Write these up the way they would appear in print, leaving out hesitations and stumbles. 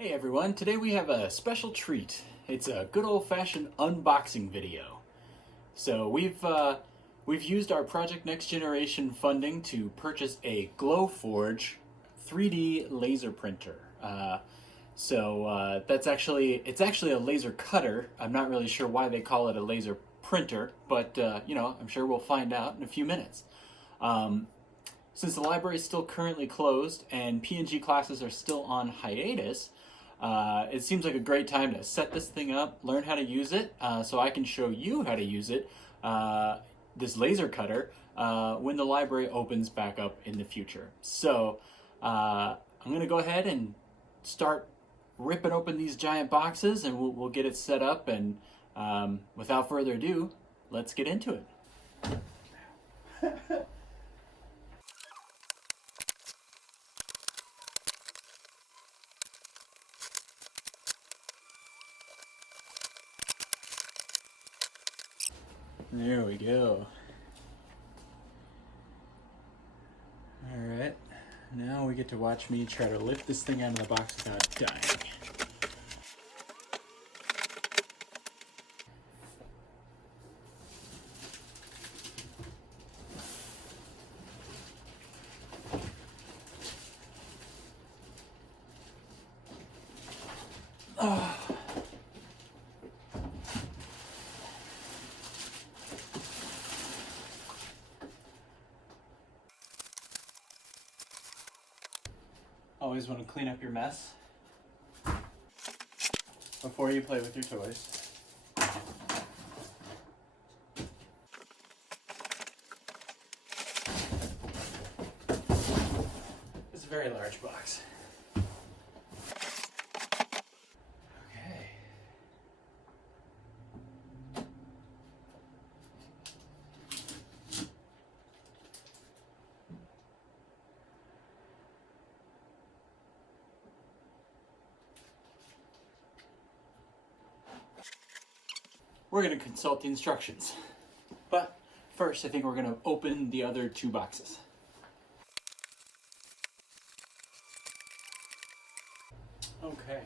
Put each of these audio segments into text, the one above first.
Hey everyone, today we have a special treat. It's a good old-fashioned unboxing video. So we've used our Project Next Generation funding to purchase a Glowforge 3D laser printer. It's actually a laser cutter. I'm not really sure why they call it a laser printer, but I'm sure we'll find out in a few minutes. Since the library is still currently closed and PNG classes are still on hiatus, it seems like a great time to set this thing up, learn how to use it, so I can show you how to use it, this laser cutter, when the library opens back up in the future. So I'm going to go ahead and start ripping open these giant boxes, and we'll get it set up, and without further ado, let's get into it. There we go. Alright, now we get to watch me try to lift this thing out of the box without dying. Oh. Always want to clean up your mess before you play with your toys. It's a very large box. Okay. We're going to consult the instructions. But first, I think we're going to open the other two boxes. Okay.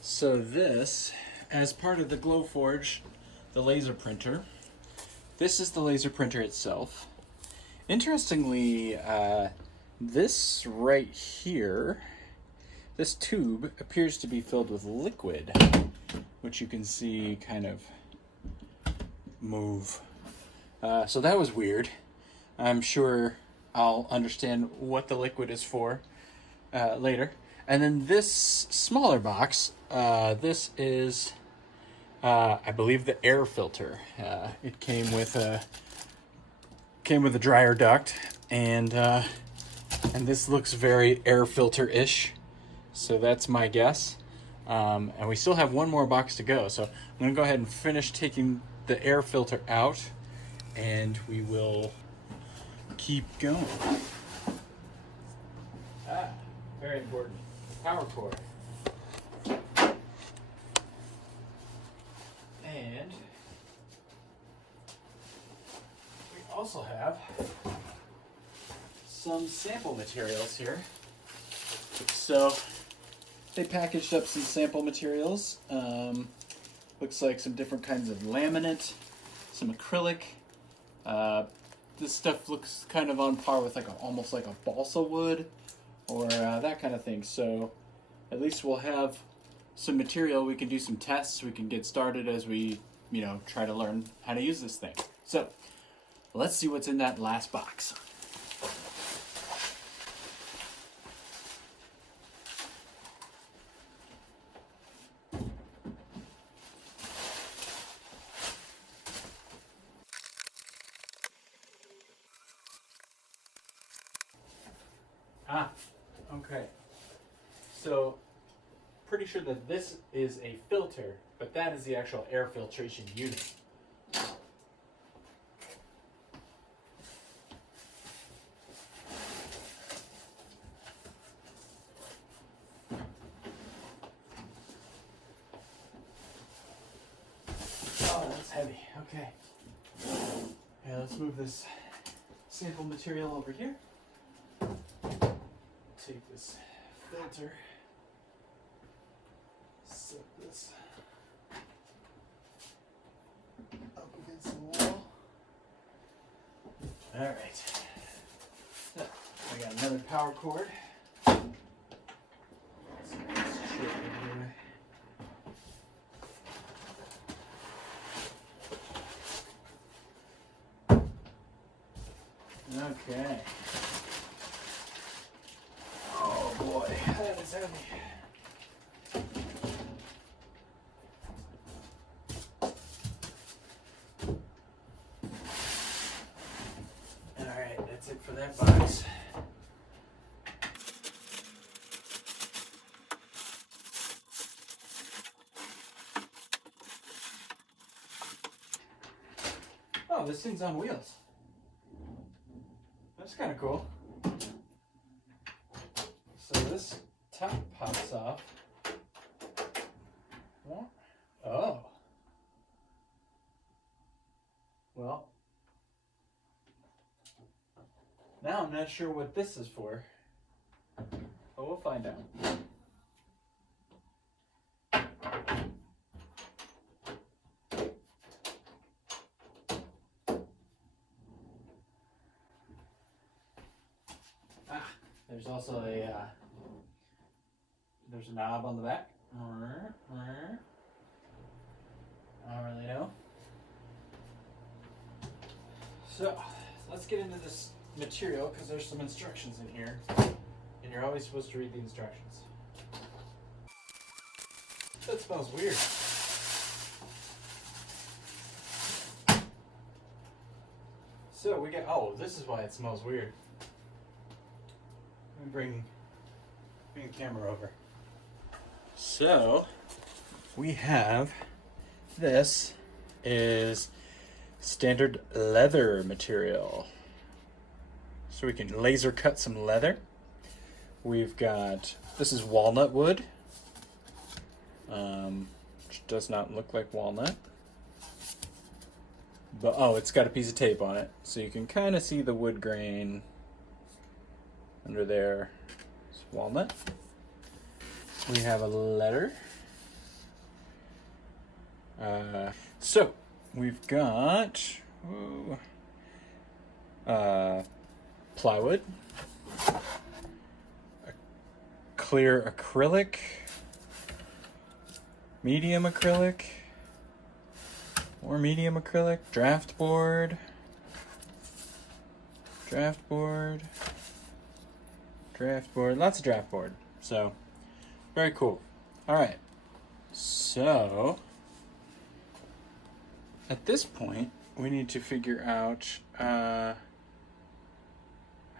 So this, as part of the Glowforge, the laser printer, this is the laser printer itself. Interestingly, this right here, this tube appears to be filled with liquid, which you can see kind of move. So that was weird. I'm sure I'll understand what the liquid is for later. And then this smaller box, this is, I believe, the air filter. It came with a dryer duct, and this looks very air filter-ish. So that's my guess. And we still have one more box to go. So I'm going to go ahead and finish taking the air filter out, and we will keep going. Very important. Power cord. And we also have some sample materials here. So they packaged up some sample materials. Looks like some different kinds of laminate, some acrylic. This stuff looks kind of on par with almost like a balsa wood or that kind of thing. So at least we'll have some material. We can do some tests. We can get started as we, try to learn how to use this thing. So let's see what's in that last box. Okay. So, pretty sure that this is a filter, but that is the actual air filtration unit. Oh, that's heavy. Okay. Yeah, let's move this sample material over here. take this filter, set this up against the wall. All right. So I got another power cord. Okay. Oh boy, that is heavy. Alright, that's it for that box. Oh, this thing's on wheels. That's kind of cool. So this top pops off. What? Oh. Well, now I'm not sure what this is for, but we'll find out. There's also there's a knob on the back. I don't really know. So let's get into this material because there's some instructions in here, and you're always supposed to read the instructions. That smells weird. So we got, oh, this is why it smells weird. Let me bring the camera over. So we have, this is standard leather material. So we can laser cut some leather. We've got, this is walnut wood, which does not look like walnut. But, oh, it's got a piece of tape on it, so you can kind of see the wood grain under there. It's walnut. We have a letter. So we've got plywood, a clear acrylic, medium acrylic, more medium acrylic, draft board, lots of draft board. So very cool. All right. So at this point, we need to figure out how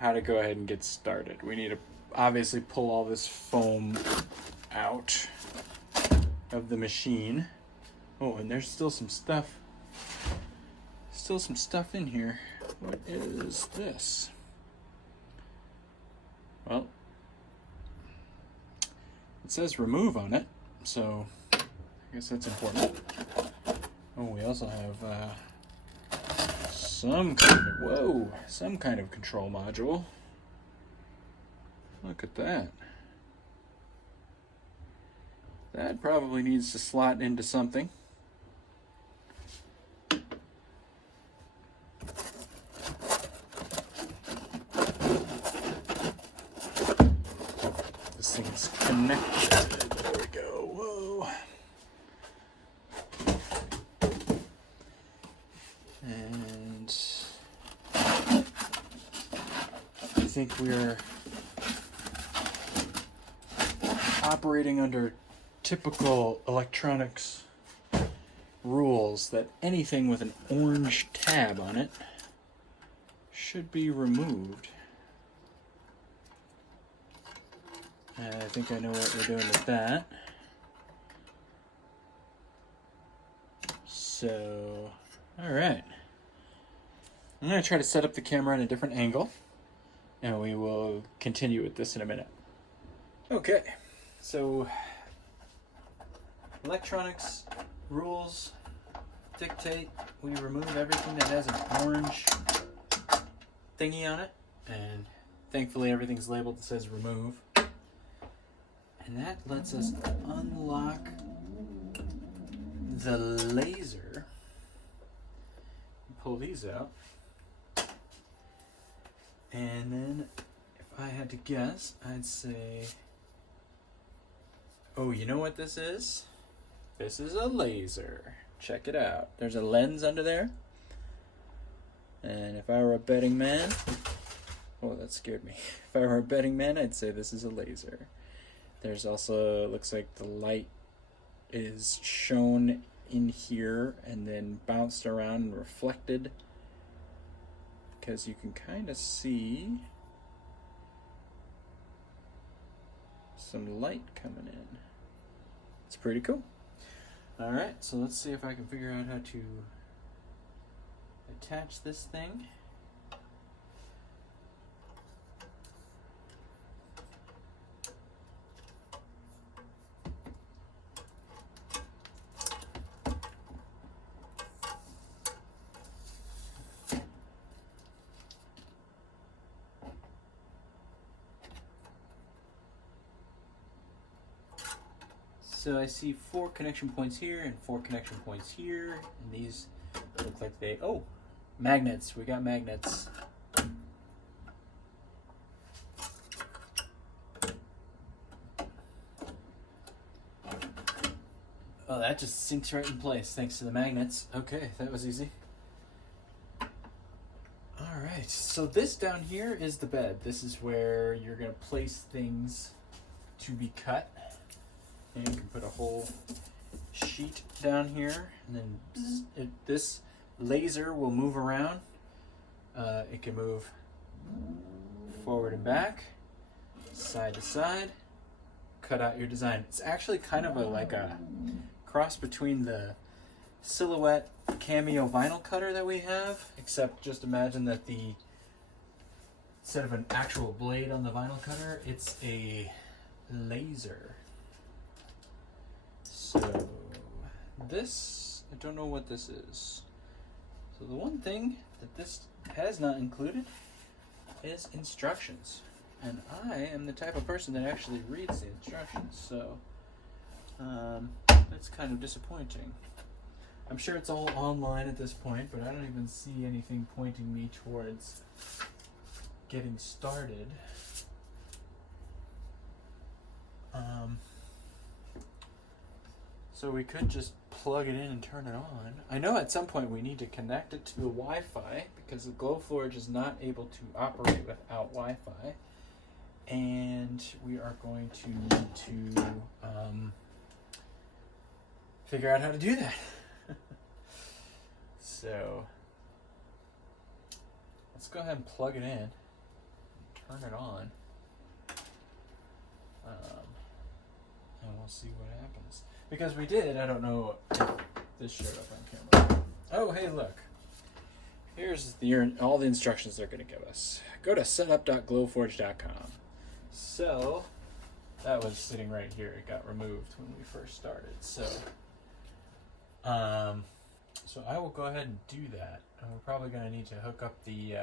to go ahead and get started. We need to obviously pull all this foam out of the machine. Oh, and there's still some stuff. In here. What is this? Well, it says remove on it, so I guess that's important. Oh, we also have some kind of control module. Look at that. That probably needs to slot into something. This thing's connected. There we go. Whoa. And I think we're operating under typical electronics rules that anything with an orange tab on it should be removed. I think I know what we're doing with that. So, all right. I'm going to try to set up the camera in a different angle, and we will continue with this in a minute. Okay, so electronics rules dictate we remove everything that has an orange thingy on it, and Thankfully, everything's labeled that says remove. And that lets us unlock the laser. Pull these out. And then, if I had to guess, I'd say... Oh, you know what this is? This is a laser. Check it out. There's a lens under there. And if I were a betting man... Oh, that scared me. If I were a betting man, I'd say this is a laser. There's also, looks like the light is shown in here and then bounced around and reflected, because you can kind of see some light coming in. It's pretty cool. All right, so let's see if I can figure out how to attach this thing. So I see 4 connection points here and 4 connection points here, and these look like they, oh, magnets, we got magnets. Oh, that just sinks right in place thanks to the magnets. Okay, that was easy. Alright, so this down here is the bed. This is where you're going to place things to be cut. And you can put a whole sheet down here, and then bzz, this laser will move around. It can move forward and back, side to side, cut out your design. It's actually kind of like a cross between the Silhouette Cameo vinyl cutter that we have, except just imagine that instead of an actual blade on the vinyl cutter, it's a laser. So this, I don't know what this is. So the one thing that this has not included is instructions. And I am the type of person that actually reads the instructions, so that's kind of disappointing. I'm sure it's all online at this point, but I don't even see anything pointing me towards getting started. So we could just plug it in and turn it on. I know at some point we need to connect it to the Wi-Fi, because the Glowforge is not able to operate without Wi-Fi. And we are going to need to figure out how to do that. So let's go ahead and plug it in, turn it on, and we'll see what happens. Because we did, I don't know if this showed up on camera. Oh, hey, look. Here's all the instructions they're going to give us. Go to setup.glowforge.com. So, that was sitting right here. It got removed when we first started. So I will go ahead and do that. And we're probably going to need to hook up the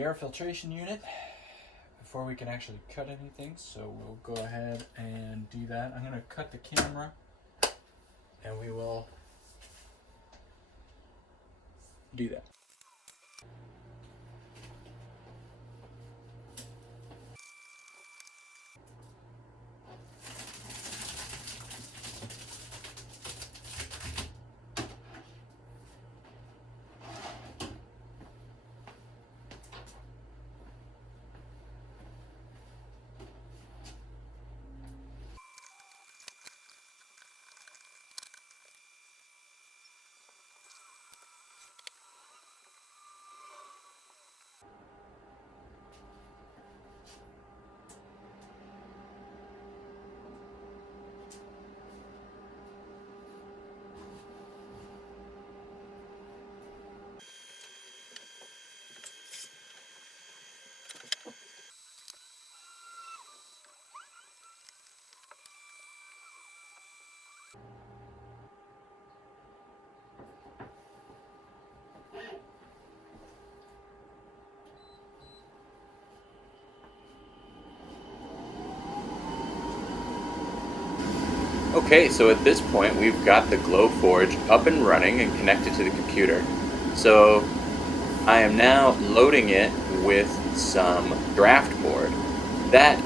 air filtration unit before we can actually cut anything. So we'll go ahead and do that. I'm going to cut the camera, and we will do that. Okay, so at this point we've got the Glowforge up and running and connected to the computer. So I am now loading it with some draft board. That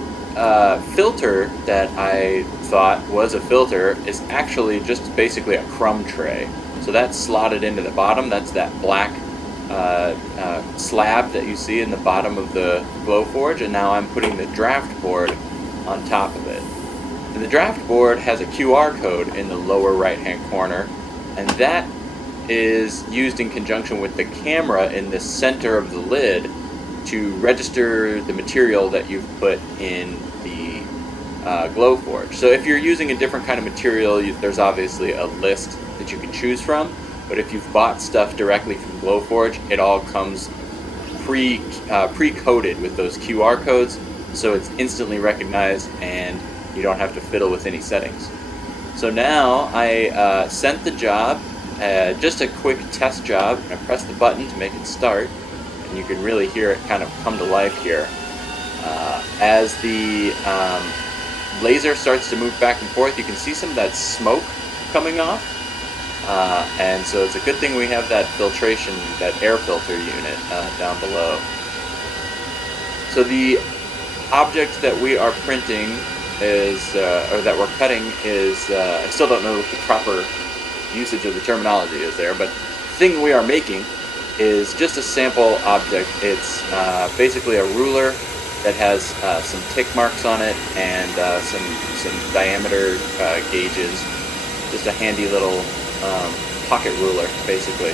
filter that I thought was a filter is actually just basically a crumb tray. So that's slotted into the bottom. That's that black slab that you see in the bottom of the Glowforge, and now I'm putting the draft board on top of it. And the draft board has a QR code in the lower right hand corner, and that is used in conjunction with the camera in the center of the lid to register the material that you've put in the Glowforge. So if you're using a different kind of material, there's obviously a list that you can choose from, but if you've bought stuff directly from Glowforge, it all comes pre-coded with those QR codes, so it's instantly recognized and you don't have to fiddle with any settings. So now I sent the job, just a quick test job, and I press the button to make it start, and you can really hear it kind of come to life here. As the laser starts to move back and forth, you can see some of that smoke coming off, and so it's a good thing we have that filtration, that air filter unit down below. So the object that we are printing is, or that we're cutting is, I still don't know what the proper usage of the terminology is there, but the thing we are making is just a sample object. It's basically a ruler that has some tick marks on it and some diameter gauges. Just a handy little pocket ruler, basically.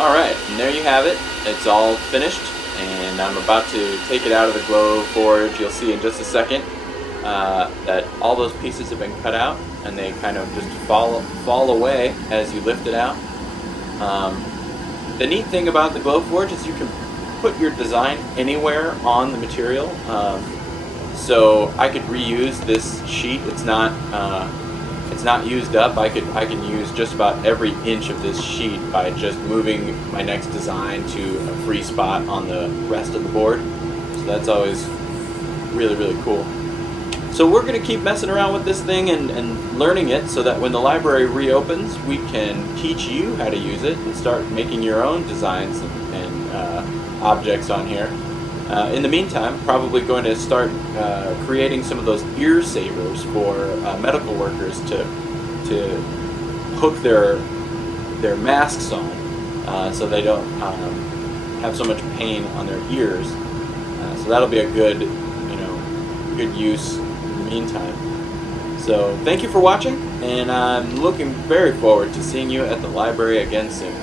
Alright, and there you have it. It's all finished, and I'm about to take it out of the Glowforge. You'll see in just a second that all those pieces have been cut out, and they kind of just fall away as you lift it out. The neat thing about the Glowforge is you can put your design anywhere on the material. So I could reuse this sheet. It's not used up. I can use just about every inch of this sheet by just moving my next design to a free spot on the rest of the board. So that's always really, really cool. So we're going to keep messing around with this thing and learning it so that when the library reopens, we can teach you how to use it and start making your own designs and objects on here. In the meantime, probably going to start creating some of those ear savers for medical workers to hook their masks on, so they don't have so much pain on their ears. So that'll be a good use in the meantime. So thank you for watching, and I'm looking very forward to seeing you at the library again soon.